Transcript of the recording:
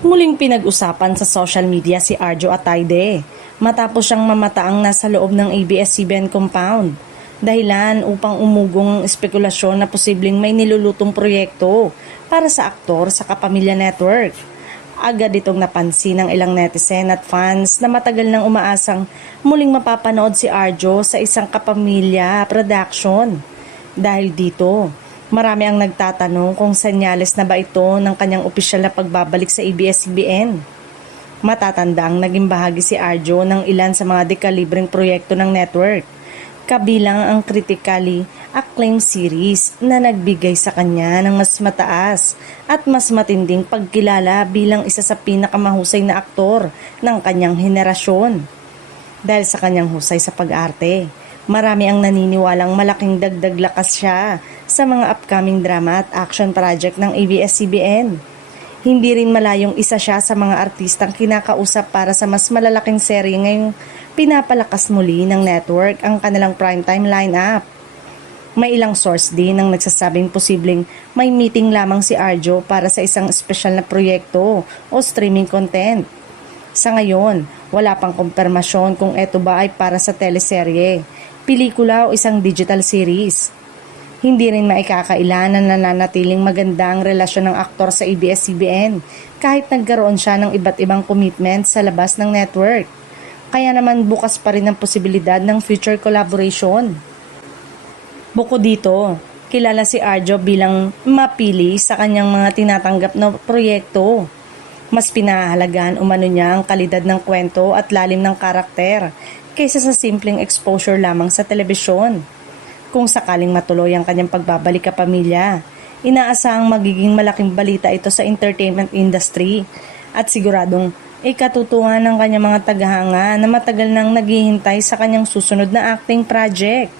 Muling pinag-usapan sa social media si Arjo Atayde matapos siyang mamataang nasa loob ng ABS-CBN compound. Dahilan upang umugong ang espekulasyon na posibleng may nilulutong proyekto para sa aktor sa Kapamilya Network. Agad itong napansin ng ilang netizen at fans na matagal nang umaasang muling mapapanood si Arjo sa isang Kapamilya production. Dahil dito, marami ang nagtatanong kung senyales na ba ito ng kanyang opisyal na pagbabalik sa ABS-CBN. Matatanda ang naging bahagi si Arjo ng ilan sa mga dekalibreng proyekto ng network, kabilang ang critically acclaimed series na nagbigay sa kanya ng mas mataas at mas matinding pagkilala bilang isa sa pinakamahusay na aktor ng kanyang henerasyon. Dahil sa kanyang husay sa pag-arte, marami ang naniniwalang malaking dagdag lakas siya sa mga upcoming drama at action project ng ABS-CBN. Hindi rin malayong isa siya sa mga artistang kinakausap para sa mas malalaking serye ngayong pinapalakas muli ng network ang kanilang primetime lineup. May ilang source din ang nagsasabing posibleng may meeting lamang si Arjo para sa isang espesyal na proyekto o streaming content. Sa ngayon, wala pang kumpirmasyon kung ito ba ay para sa teleserye, pelikula o isang digital series. Hindi rin maikakaila na nananatiling maganda ang relasyon ng aktor sa ABS-CBN kahit nagkaroon siya ng iba't ibang commitment sa labas ng network. Kaya naman bukas pa rin ang posibilidad ng future collaboration. Bukod dito, kilala si Arjo bilang mapili sa kanyang mga tinatanggap na proyekto. Mas pinahalagaan umano niya ang kalidad ng kwento at lalim ng karakter kaysa sa simpleng exposure lamang sa telebisyon. Kung sakaling matuloy ang kanyang pagbabalik kapamilya, inaasahang magiging malaking balita ito sa entertainment industry at siguradong ikatutuhan ng kanyang mga tagahanga na matagal nang naghihintay sa kanyang susunod na acting project.